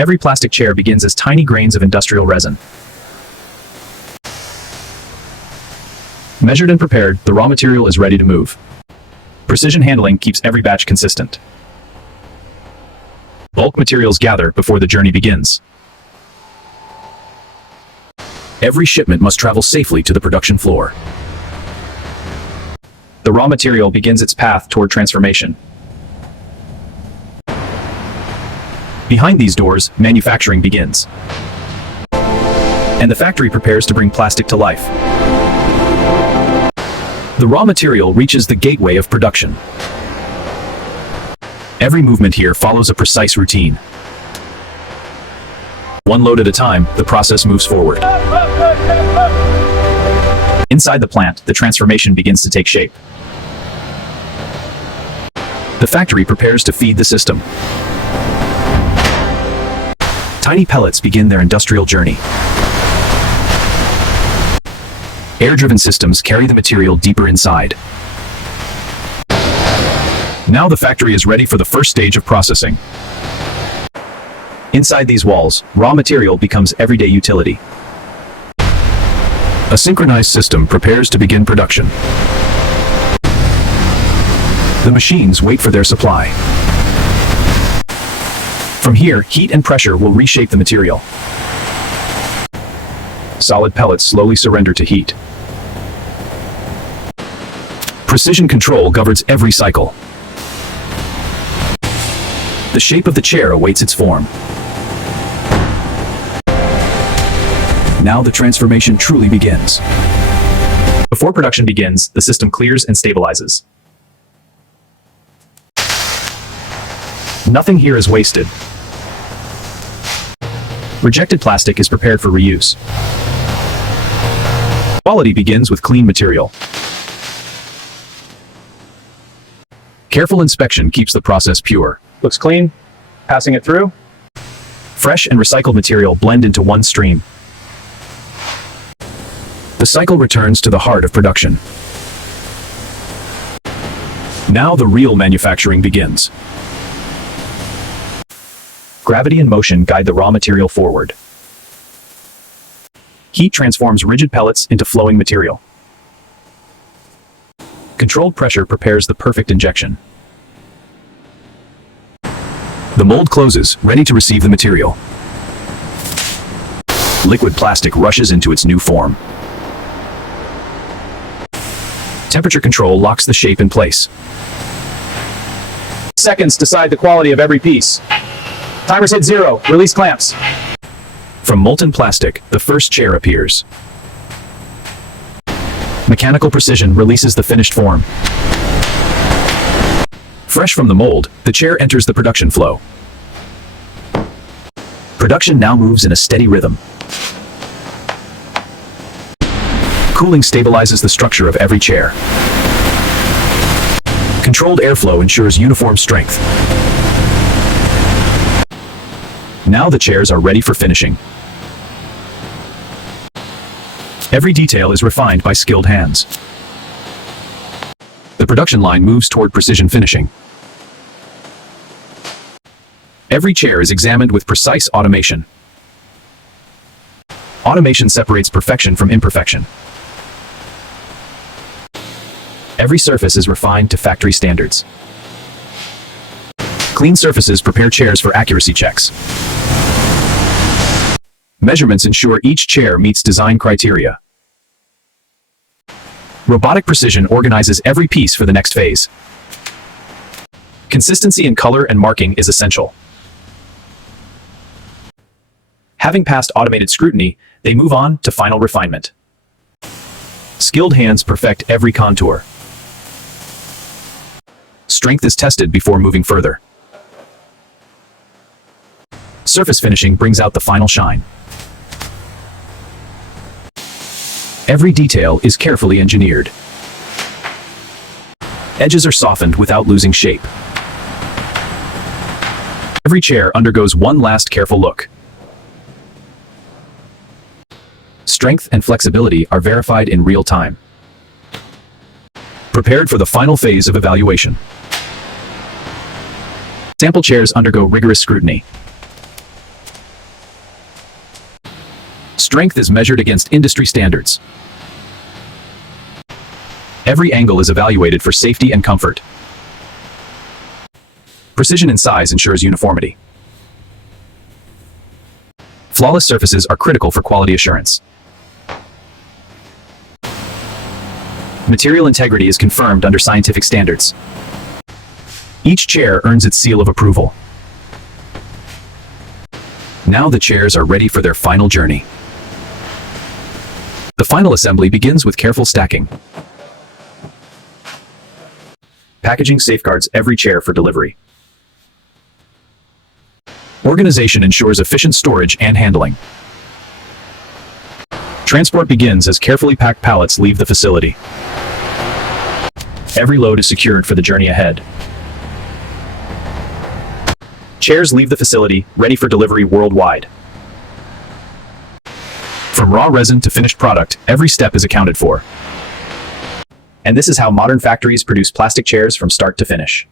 Every plastic chair begins as tiny grains of industrial resin. Measured and prepared, the raw material is ready to move. Precision handling keeps every batch consistent. Bulk materials gather before the journey begins. Every shipment must travel safely to the production floor. The raw material begins its path toward transformation. Behind these doors, manufacturing begins. And the factory prepares to bring plastic to life. The raw material reaches the gateway of production. Every movement here follows a precise routine. One load at a time, the process moves forward. Inside the plant, the transformation begins to take shape. The factory prepares to feed the system. Tiny pellets begin their industrial journey. Air-driven systems carry the material deeper inside. Now the factory is ready for the first stage of processing. Inside these walls, raw material becomes everyday utility. A synchronized system prepares to begin production. The machines wait for their supply. From here, heat and pressure will reshape the material. Solid pellets slowly surrender to heat. Precision control governs every cycle. The shape of the chair awaits its form. Now the transformation truly begins. Before production begins, the system clears and stabilizes. Nothing here is wasted. Rejected plastic is prepared for reuse. Quality begins with clean material. Careful inspection keeps the process pure. Looks clean. Passing it through. Fresh and recycled material blend into one stream. The cycle returns to the heart of production. Now the real manufacturing begins. Gravity and motion guide the raw material forward. Heat transforms rigid pellets into flowing material. Controlled pressure prepares the perfect injection. The mold closes, ready to receive the material. Liquid plastic rushes into its new form. Temperature control locks the shape in place. Seconds decide the quality of every piece. Timers hit 0. Release clamps. From molten plastic, the first chair appears. Mechanical precision releases the finished form. Fresh from the mold, the chair enters the production flow. Production now moves in a steady rhythm. Cooling stabilizes the structure of every chair. Controlled airflow ensures uniform strength. Now the chairs are ready for finishing. Every detail is refined by skilled hands. The production line moves toward precision finishing. Every chair is examined with precise automation. Automation separates perfection from imperfection. Every surface is refined to factory standards. Clean surfaces prepare chairs for accuracy checks. Measurements ensure each chair meets design criteria. Robotic precision organizes every piece for the next phase. Consistency in color and marking is essential. Having passed automated scrutiny, they move on to final refinement. Skilled hands perfect every contour. Strength is tested before moving further. Surface finishing brings out the final shine. Every detail is carefully engineered. Edges are softened without losing shape. Every chair undergoes one last careful look. Strength and flexibility are verified in real time. Prepared for the final phase of evaluation. Sample chairs undergo rigorous scrutiny. Strength is measured against industry standards. Every angle is evaluated for safety and comfort. Precision in size ensures uniformity. Flawless surfaces are critical for quality assurance. Material integrity is confirmed under scientific standards. Each chair earns its seal of approval. Now the chairs are ready for their final journey. The final assembly begins with careful stacking. Packaging safeguards every chair for delivery. Organization ensures efficient storage and handling. Transport begins as carefully packed pallets leave the facility. Every load is secured for the journey ahead. Chairs leave the facility, ready for delivery worldwide. From raw resin to finished product, every step is accounted for. And this is how modern factories produce plastic chairs from start to finish.